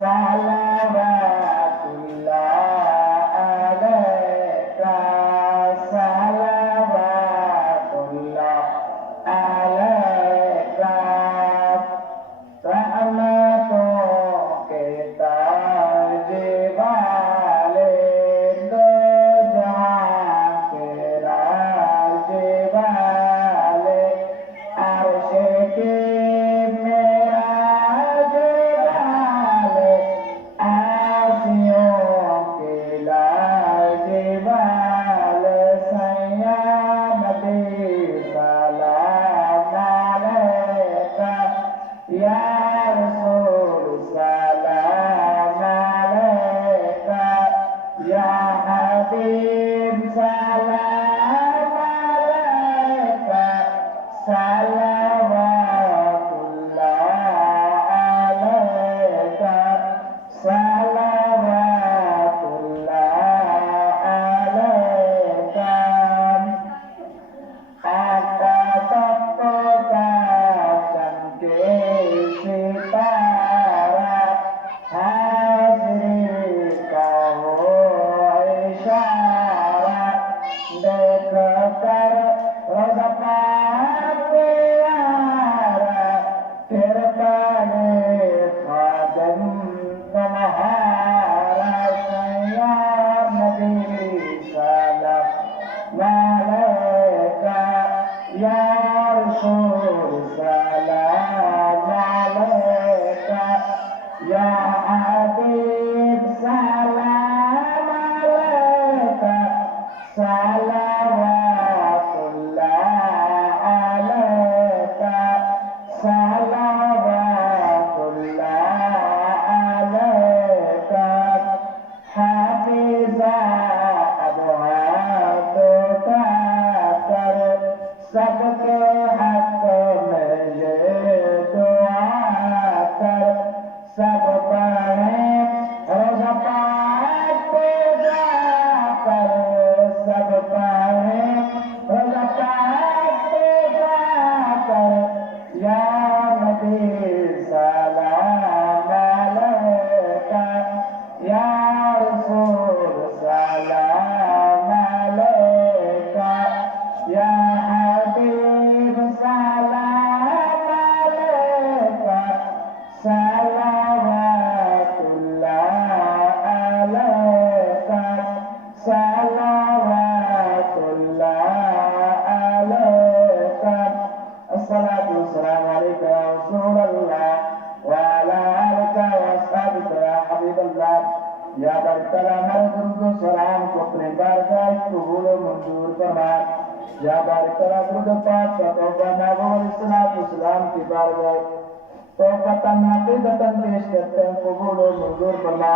صلوات الله عليك صلوات الله عليك رحمتوں کے تاج والے دو جہاں کے راج والے عرش کی معراج والے آسیوں کے لاج والے سیاں نبی سلام علیکہ یا رسول سلام علیکہ یا حبیب سلام علیکہ صلوات اللہ علیکہ صلوات اللہ علیکہ آقا تخت کا چمکے ستارہ حاضری کا ہو اشارہ دیکھ کر روضہ پاک پیارا پھر پڑے خادم تمہارا سیاں نبی سلام علیکہ یا رسول سلام علیکہ یا حبیب سلام علیکہ صلوات اللہ علیکہ صلوات اللہ علیکہ حافظہ ابواب اٹھا کر سب کے حق میں یہ دعا کر سب پڑھیں روضہ پاک پہ جا کر سب پڑھیں روضہ پاک پہ جا کر یا نبی سلام علیکہ یا رسول سلام علیکہ یا حبیب سلام علیکہ صلوات اللہ علیکہ صلوات اللہ علیکہ الصلاة والسلام عليك يا رسول الله وعلى آلك وأصحابك يا حبيب الله یا برتر ہمارے درود و سلام کو اپنے بارگاہ قبول و منظور فرما یا برتر درود پاک کا توبہ نابو علیہ السلام کی بارگاہ توبہ ناقیدتاً پیش کرتے ہیں قبول و منظور فرما